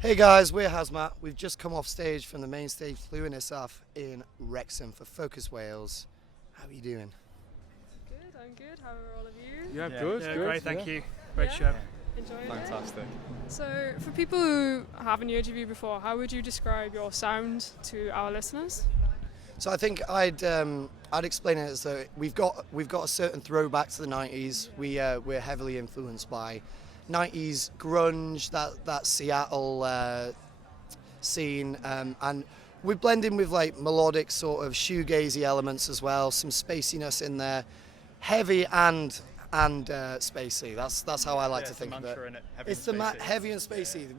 Hey guys, we're HAZMAT. We've just come off stage from the main stage Llywynesaf in Wrexham for Focus Wales. How are you doing? Good, I'm good. How are all of you? Yeah, Good. Great, thank you. Great show. Enjoying Fantastic. it? So, for people who haven't heard of you before, how would you describe your sound to our listeners? So I think I'd explain it as though we've got a certain throwback to the 90s. We're heavily influenced by 90s grunge, that Seattle scene, and we blend in with like melodic sort of shoegazy elements as well, some spaciness in there, heavy and spacey. That's how I like to think of it. It's the heavy and spacey.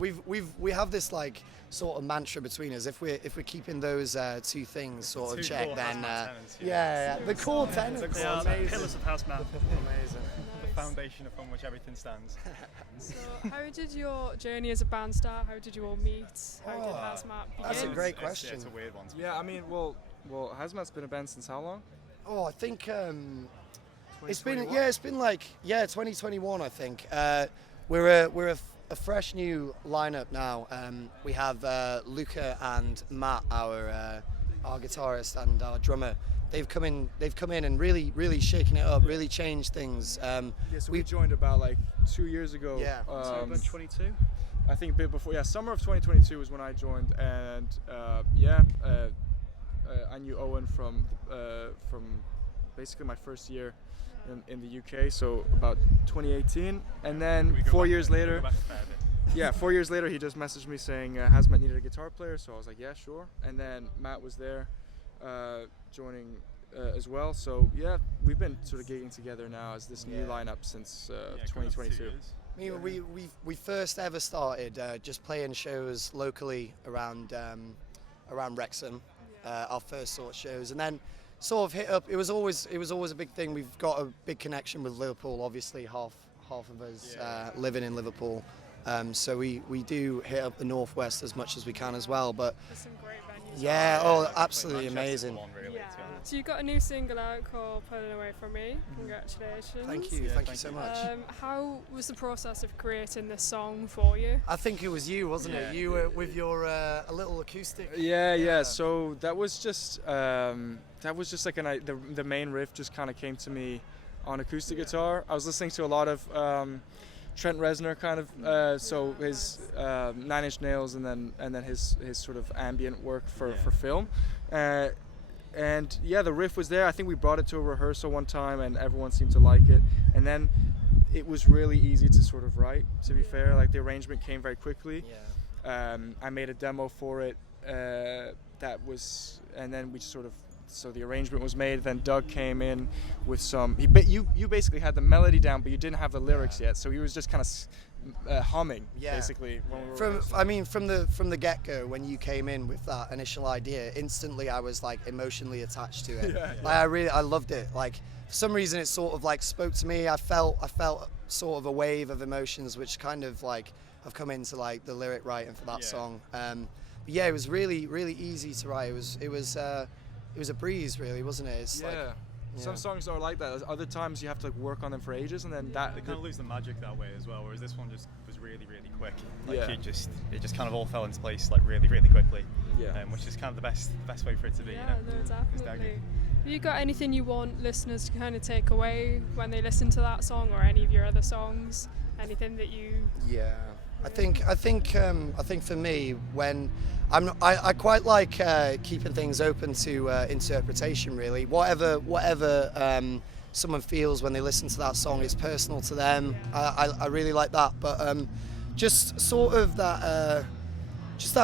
We have this like sort of mantra between us. If we're keeping those two things sort of checked, then the core tenets. They are the pillars of HAZMAT. Amazing. The foundation upon which everything stands. So, how did your journey as a band start? How did you all meet? How did HAZMAT begin? That's a great question. It's a weird one. Yeah, I mean, well, HAZMAT's been a band since how long? Oh, I think it's been 2021. I think we're a fresh new lineup now. We have Luca and Matt, our guitarist and our drummer. They've come in and really shaken it up, really changed things. So we joined about like 2 years ago. Yeah. 2022. I think a bit before. Yeah, summer of 2022 was when I joined, and I knew Owen from basically my first year in the UK, so about 2018, and then 4 years later. Yeah, 4 years later, he just messaged me saying HAZMAT needed a guitar player, so I was like, yeah, sure. And then Matt was there, joining as well. So yeah, we've been sort of gigging together now as this new lineup since 2022. I mean, we first ever started just playing shows locally around Wrexham, our first sort of shows, and then sort of hit up. It was always a big thing. We've got a big connection with Liverpool. Obviously, half of us living in Liverpool. So we do hit up the northwest as much as we can as well. But There's some great venues. yeah, absolutely amazing. So you got a new single out called "Pulling Away From Me." Congratulations. Thank you, thank you so much. How was the process of creating this song for you? I think it was you, wasn't it? You were with your a little acoustic. Yeah. So that was just like the main riff just kind of came to me on acoustic guitar. I was listening to a lot of Trent Reznor kind of, so his Nine Inch Nails and then his sort of ambient work for film. And yeah, the riff was there. I think we brought it to a rehearsal one time and everyone seemed to like it. And then it was really easy to sort of write, to be fair. Like the arrangement came very quickly. I made a demo for it and then we just sort of, so the arrangement was made, then Doug came in with some, you basically had the melody down, but you didn't have the lyrics yet, so he was just kind of humming, basically. When we were from the get-go, when you came in with that initial idea, instantly I was like emotionally attached to it. I loved it. Like for some reason it sort of like spoke to me. I felt sort of a wave of emotions which kind of like have come into like the lyric writing for that song. But yeah, it was really easy to write. It was a breeze, really, wasn't it? It's Some songs are like that. Other times you have to like work on them for ages, and then They kind of lose the magic that way as well. Whereas this one just was really quick. Like it just kind of all fell into place like really quickly. Which is kind of the best way for it to be. Yeah, you know? no, definitely. Have you got anything you want listeners to kind of take away when they listen to that song or any of your other songs? Anything that you? Yeah. I think for me, when I quite like keeping things open to interpretation. Really, whatever someone feels when they listen to that song is personal to them. I really like that, but just sort of that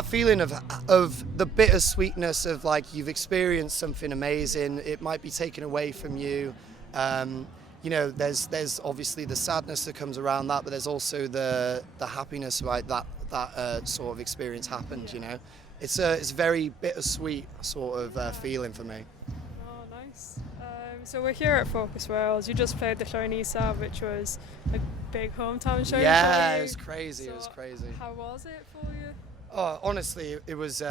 feeling of the bittersweetness of like you've experienced something amazing. It might be taken away from you. You know, there's obviously the sadness that comes around that, but there's also the happiness, right? That sort of experience happened. You know, it's a very bittersweet sort of feeling for me. Oh, nice. So we're here at Focus Wales. You just played the show in Eastside, which was a big hometown show. Yeah, for you. it was crazy. So It was crazy. How was it for you? Oh, honestly, it was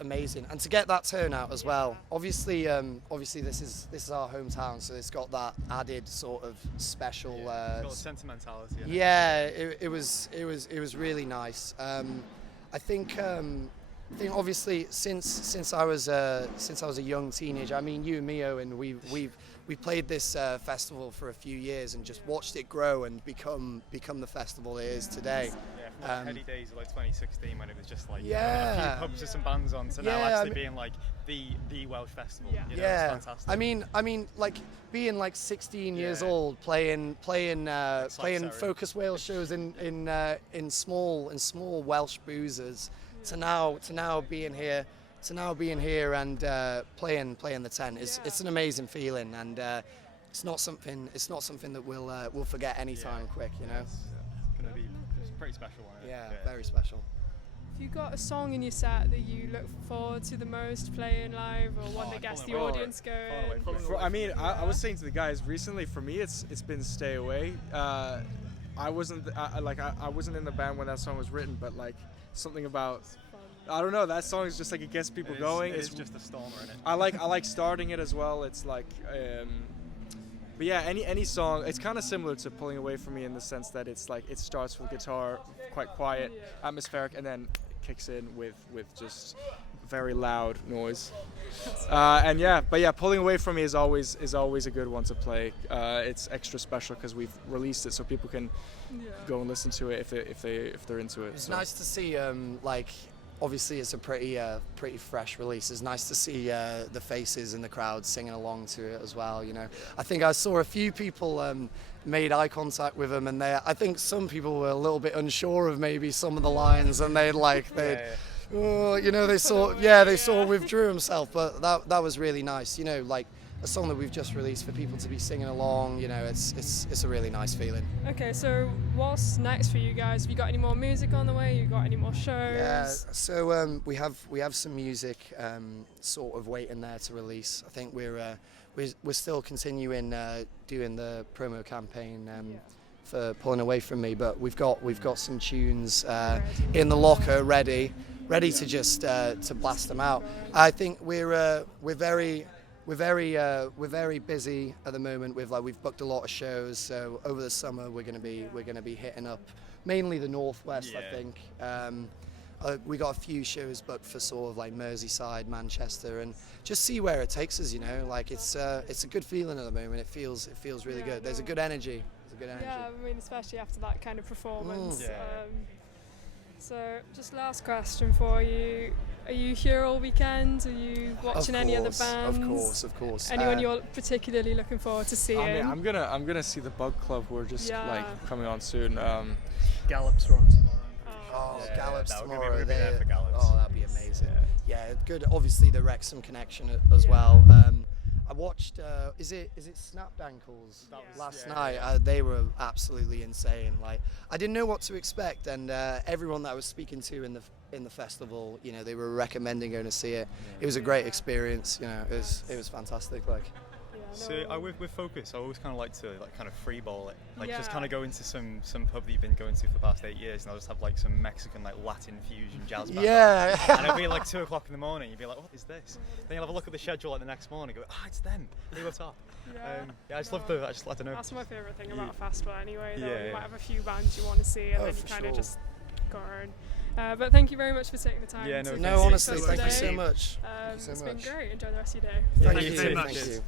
amazing, and to get that turnout as well. Obviously, this is our hometown, so it's got that added sort of special. Got sentimentality. Yeah, it was really nice. I think obviously since I was a young teenager. I mean, you and me, Owen, we've played this festival for a few years and just watched it grow and become the festival it is today. Yeah, from the heady days of like 2016 when it was just like a yeah, few pubs with some bands on, to now actually being like the Welsh festival. Yeah. You know, Yeah, it's fantastic. I mean, like being like 16 years old, playing Focus Wales shows in small Welsh boozers, to now being here and playing the tent. It's an amazing feeling, and it's not something that we'll forget anytime quick. You know. It's gonna be pretty special. Yeah, very special. Have you got a song in your set that you look forward to the most playing live, or one that gets the audience going? I mean, I was saying to the guys recently. For me, it's been "Stay Away." I wasn't in the band when that song was written, but like something about, I don't know, that song is just like, it gets people going. It's just a stormer in it. I like starting it as well. It's like, but yeah, any song. It's kind of similar to Pulling Away from Me in the sense that it's like it starts with guitar, quite quiet, atmospheric, and then kicks in with just very loud noise. Pulling Away from Me is always a good one to play. It's extra special because we've released it so people can go and listen to it if they're into it. It's nice to see like. Obviously, it's a pretty fresh release. It's nice to see the faces in the crowd singing along to it as well. You know, I think I saw a few people made eye contact with them, and I think some people were a little bit unsure of maybe some of the lines, and they sort of withdrew himself. But that was really nice. You know, like a song that we've just released for people to be singing along. You know, it's a really nice feeling. Okay, so what's next for you guys? Have you got any more music on the way? You got any more shows? Yeah, so we have some music sort of waiting there to release. I think we're still continuing doing the promo campaign for Pulling Away from Me, but we've got some tunes in the locker ready to just to blast them out. I think we're very busy at the moment. We've booked a lot of shows, so over the summer we're going to be hitting up mainly the northwest. I think we got a few shows booked for sort of like Merseyside, Manchester, and just see where it takes us. You know, like it's a good feeling at the moment. It feels really good. There's a good energy. Yeah, I mean, especially after that kind of performance. So, just last question for you. Are you here all weekend? Are you watching any other bands? Of course. Anyone you're particularly looking forward to seeing? I mean, I'm gonna see the Bug Club, who are just like coming on soon. Gallops are on tomorrow. Gallops tomorrow. We'll be there for Gallops. Oh, that'd be amazing. Yeah, good. Obviously, the Wrexham connection as well. I watched, is it Snapdankles last night? They were absolutely insane. Like, I didn't know what to expect, and everyone that I was speaking to in the festival, you know, they were recommending going to see it. It was a great experience. You know, it was fantastic. Like. So with Focus, I always kind of like to kind of freeball it, just kind of go into some pub that you've been going to for the past 8 years, and I'll just have like some Mexican Latin fusion jazz band. Yeah. And it'll be like 2 o'clock in the morning. You'll be like, what is this? Then you'll have a look at the schedule the next morning. And go, it's them. They were top. I just love I just like to know. That's my favourite thing about a festival anyway. Though. Yeah, you might have a few bands you want to see, and then you kind of just go on. But thank you very much for taking the time. No, honestly, thank you so much. It's been great. Enjoy the rest of your day. Thank you.